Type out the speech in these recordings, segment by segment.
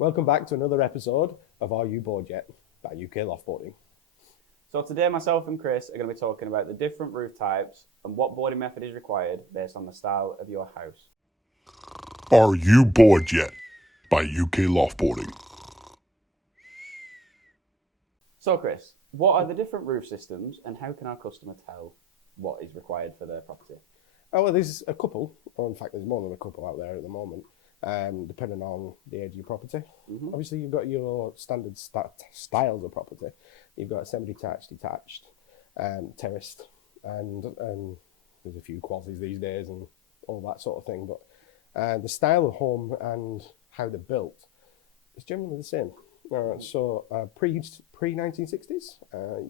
Welcome back to another episode of Are You Bored Yet? By UK Loft Boarding. So today myself and Chris are going to be talking about the different roof types and what boarding method is required based on the style of your house. Are You Bored Yet? By UK Loft Boarding. So Chris, what are the different roof systems and how can our customer tell what is required for their property? Oh, well, there's a couple, or in fact there's more than a couple out there at the moment, depending on the age of your property. Obviously you've got your standard styles of property. You've got semi-detached, detached, terraced, and there's a few quasis these days and all that sort of thing. But the style of home and how they're built is generally the same. Pre-1960s,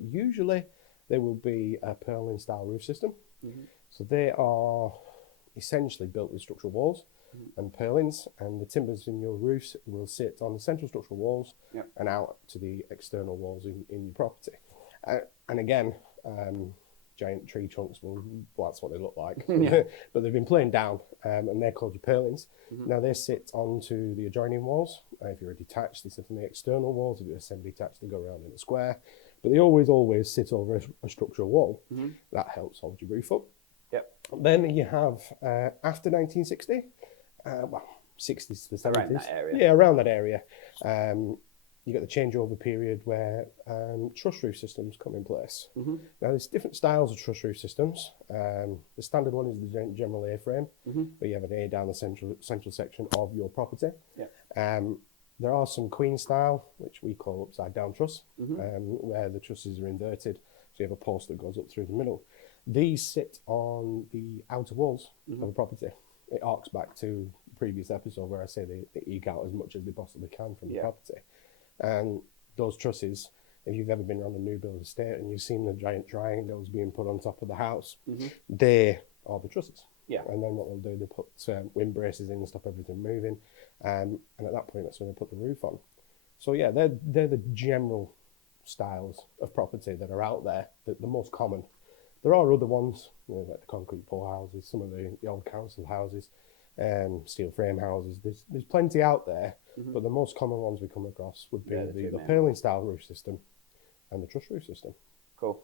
usually there will be a Purlin style roof system. So they are essentially built with structural walls and purlins, and the timbers in your roofs will sit on the central structural walls and out to the external walls in your property. And again, giant tree trunks, well, that's what they look like. But they've been planed down, and they're called your purlins. Now they sit onto the adjoining walls. If you're a detached, they sit on the external walls. If you're a semi-detached, they go around in a square. But they always sit over a structural wall. That helps hold your roof up. Then you have, after 1960, 60s to the 70s. Around that area. Yeah, around that area. You get the changeover period where truss roof systems come in place. Now, there's different styles of truss roof systems. The standard one is the general A-frame, where you have an A down the central section of your property. There are some queen style, which we call upside down truss, where the trusses are inverted, so you have a post that goes up through the middle. These sit on the outer walls of a property. It arcs back to the previous episode where I say they eke out as much as they possibly can from the property. And those trusses, if you've ever been around a new build estate and you've seen the giant triangles being put on top of the house, they are the trusses. And then what they'll do, they put wind braces in and stop everything moving. And at that point, that's when they put the roof on. So yeah, they're the general styles of property that are out there, the most common. There are other ones, like the concrete pour houses, some of the old council houses, steel frame houses. There's plenty out there, but the most common ones we come across would be the Purlin style roof system and the truss roof system. Cool.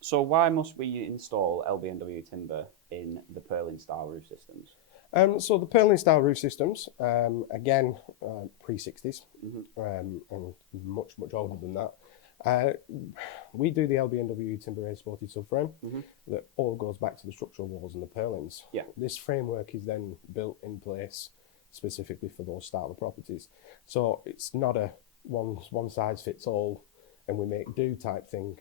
So why must we install LB&W timber in the Purlin style roof systems? So the Purlin style roof systems, again, pre-60s, and much older than that. We do the LB&W timber A-supported subframe that all goes back to the structural walls and the purlins. This framework is then built in place specifically for those style of properties. So it's not a one size fits all and we make do type thing.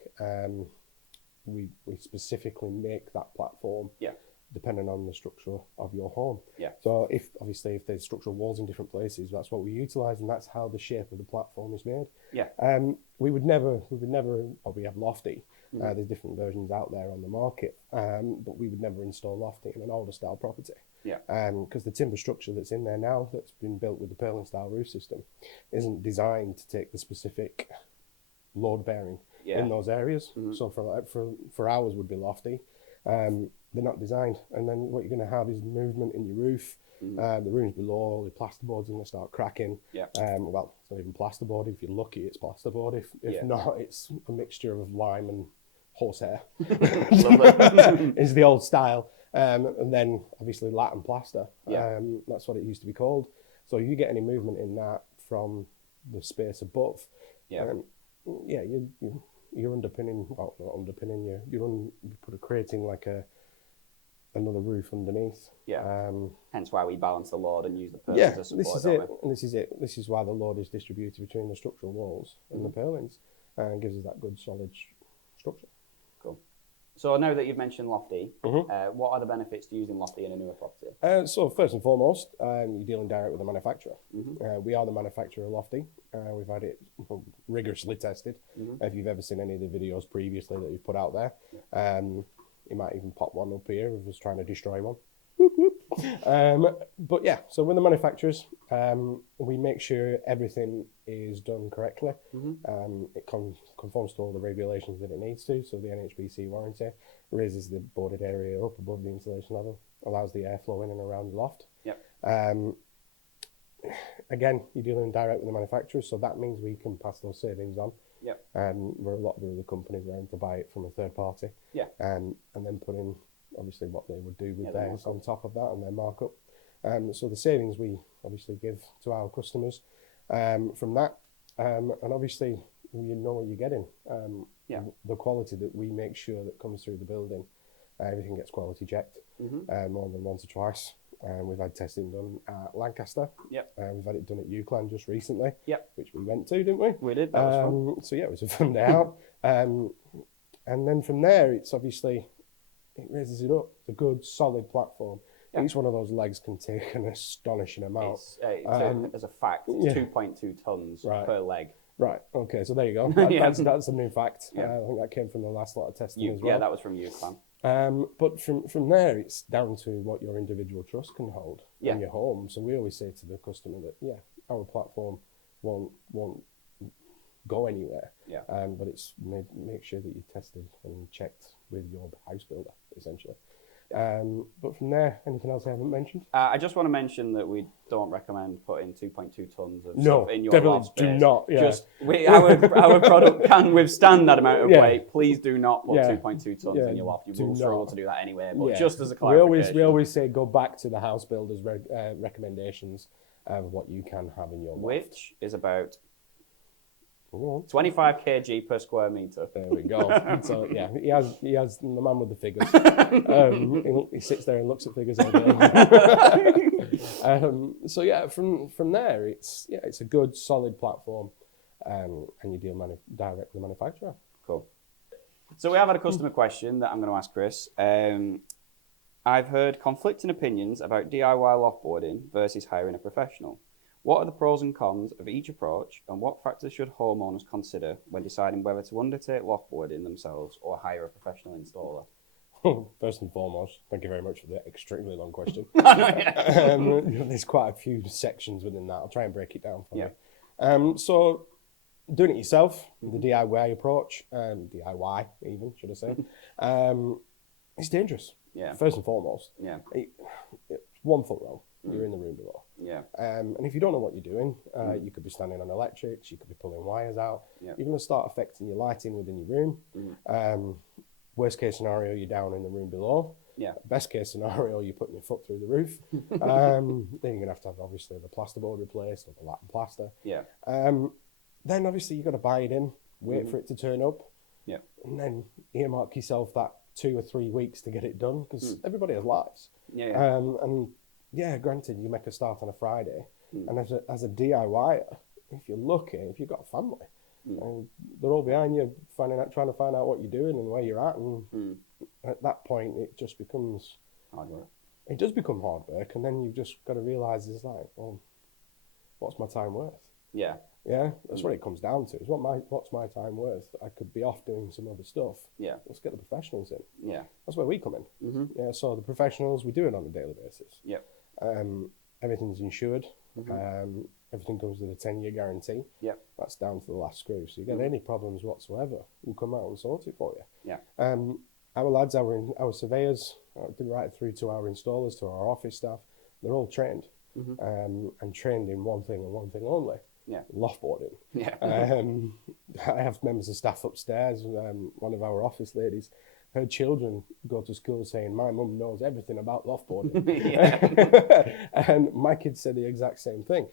We specifically make that platform depending on the structure of your home. So if there's structural walls in different places, that's what we utilise, and that's how the shape of the platform is made. We would never, or we have lofty. There's different versions out there on the market, but we would never install lofty in an older style property. Because the timber structure that's in there now, that's been built with the Purlin style roof system, isn't designed to take the specific load bearing in those areas. So for ours would be lofty. They're not designed, and then what you're going to have is movement in your roof. The rooms below, the plasterboard's going to start cracking. Well, it's not even plasterboard. If you're lucky, it's plasterboard. If not, it's a mixture of lime and horsehair. Is the old style. And then obviously lath plaster. That's what it used to be called. So if you get any movement in that from the space above, you're underpinning. Well, not underpinning. You're creating like another roof underneath. Hence why we balance the load and use the purlins as support. This is it. This is why the load is distributed between the structural walls and the purlins, and gives us that good solid structure. Cool. So now that you've mentioned lofty, what are the benefits to using lofty in a newer property? So first and foremost, you're dealing direct with the manufacturer. We are the manufacturer of lofty. We've had it rigorously tested. If you've ever seen any of the videos previously that we've put out there, you might even pop one up here of us trying to destroy one. But yeah, so with the manufacturers, we make sure everything is done correctly. It conforms to all the regulations that it needs to. So the NHBC warranty raises the boarded area up above the insulation level, allows the airflow in and around the loft. again, you're dealing direct with the manufacturers, so that means we can pass those savings on. Yep. Where a lot of the other companies are having to buy it from a third party. Yeah. And then put in, obviously, what they would do with the theirs markup on top of that and their markup. So the savings we obviously give to our customers from that. And obviously, you know what you're getting. The quality that we make sure that comes through the building, everything gets quality checked more than once or twice. We've had testing done at Lancaster. Yep. We've had it done at UCLan just recently. Yep. Which we went to, didn't we? We did. That was fun. So yeah, it was a fun day out. And then from there, it's obviously, it raises it up. It's a good, solid platform. Yeah. Each one of those legs can take an astonishing amount. As a fact, it's 2.2 tons per leg. Right. Okay. So there you go. That's a new fact. I think that came from the last lot of testing as well. Yeah, that was from UCLan. But from there, it's down to what your individual truss can hold in your home. So we always say to the customer that our platform won't go anywhere. Yeah. But it's make sure that you tested and checked with your house builder essentially. But from there, anything else I haven't mentioned? I just want to mention that we don't recommend putting 2.2 tons of No, stuff in your definitely loft space. do not. Yeah. Just our product can withstand that amount of weight. Please do not put 2.2 tons in your loft. You will struggle to do that anyway. But just as a clarification, we always say go back to the house builder's recommendations of what you can have in your loft. Which is about 25 kg per square meter. There we go. So yeah, he has the man with the figures. He sits there and looks at figures all day. So yeah, from there, it's a good solid platform, and you deal direct with the manufacturer. Cool. So we have had a customer question that I'm going to ask Chris. I've heard conflicting opinions about DIY loftboarding versus hiring a professional. What are the pros and cons of each approach, and what factors should homeowners consider when deciding whether to undertake loftboarding themselves or hire a professional installer? First and foremost, thank you very much for the extremely long question. There's quite a few sections within that. I'll try and break it down for you. So, doing it yourself, the DIY approach, DIY even, should I say, it's dangerous. Yeah. First and foremost. Yeah. It's 1 foot wrong. You're in the room below. Yeah. And if you don't know what you're doing, you could be standing on electrics, you could be pulling wires out. Yeah. You're going to start affecting your lighting within your room. Worst case scenario, you're down in the room below. Yeah. Best case scenario, you're putting your foot through the roof. Then you're going to have obviously the plasterboard replaced or the latten plaster. Yeah. Then obviously you've got to buy it in, wait for it to turn up. Yeah. And then earmark yourself that 2 or 3 weeks to get it done because everybody has lives. Yeah. And yeah, granted, you make a start on a Friday, and as a DIYer, if you're lucky, if you've got a family, and they're all behind you, trying to find out what you're doing and where you're at, and at that point, it just becomes hard work. It does become hard work, and then you've just got to realise it's like, well, what's my time worth? Yeah. Yeah, that's what it comes down to. Is what's my time worth? I could be off doing some other stuff. Yeah. Let's get the professionals in. Yeah. That's where we come in. Yeah. So the professionals, we do it on a daily basis. Yep. Everything's insured. Everything comes with a 10-year guarantee. Yep. That's down to the last screw. So you get any problems whatsoever, we'll come out and sort it for you. Yeah. Our lads, our surveyors, right through to our installers, to our office staff, they're all trained and trained in one thing and one thing only. Yeah. Loftboarding. Yeah. I have members of staff upstairs. One of our office ladies, her children go to school saying, "My mum knows everything about loftboarding." And my kids say the exact same thing.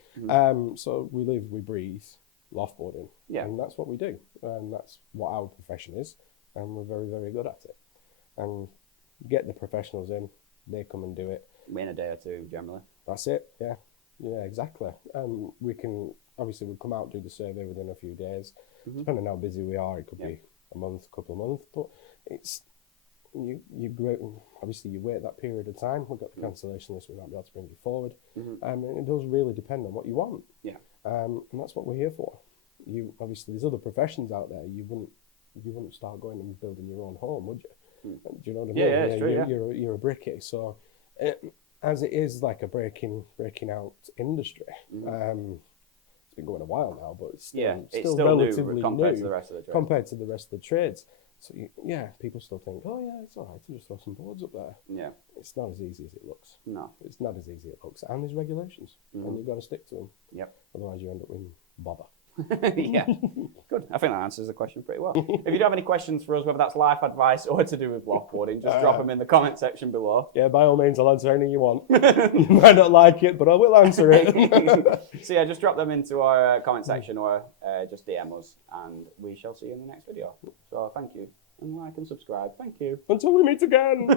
So we live, we breathe loftboarding. Yeah. And that's what we do. And that's what our profession is. And we're very, very good at it. And get the professionals in, they come and do it. In a day or two, generally. That's it, yeah. Yeah, exactly. We can, obviously, we'll come out and do the survey within a few days. Depending on how busy we are, it could be a month, a couple of months, but it's, obviously you wait that period of time. We've got the cancellation list, we might be able to bring you forward. And it does really depend on what you want. Yeah. And that's what we're here for. Obviously, there's other professions out there. You wouldn't start going and building your own home, would you? Do you know what I mean? Yeah, it's true, You're a brickie, so as it is like a breaking out industry. It's been going a while now, but it's still relatively new compared to the rest of the trades. Compared to the rest of the trades. So yeah, people still think, oh yeah, it's all right to just throw some boards up there. Yeah. It's not as easy as it looks. No. It's not as easy as it looks, and there's regulations, and you've got to stick to them. Yep. Otherwise, you end up in bother. Yeah. Good. I think that answers the question pretty well. If you do have any questions for us, whether that's life advice or to do with loftboarding, just drop them in the comment section below. Yeah, by all means, I'll answer anything you want. You might not like it, but I will answer it. So yeah, just drop them into our comment section or just DM us, and we shall see you in the next video. So thank you, and like and subscribe. Thank you. Until we meet again.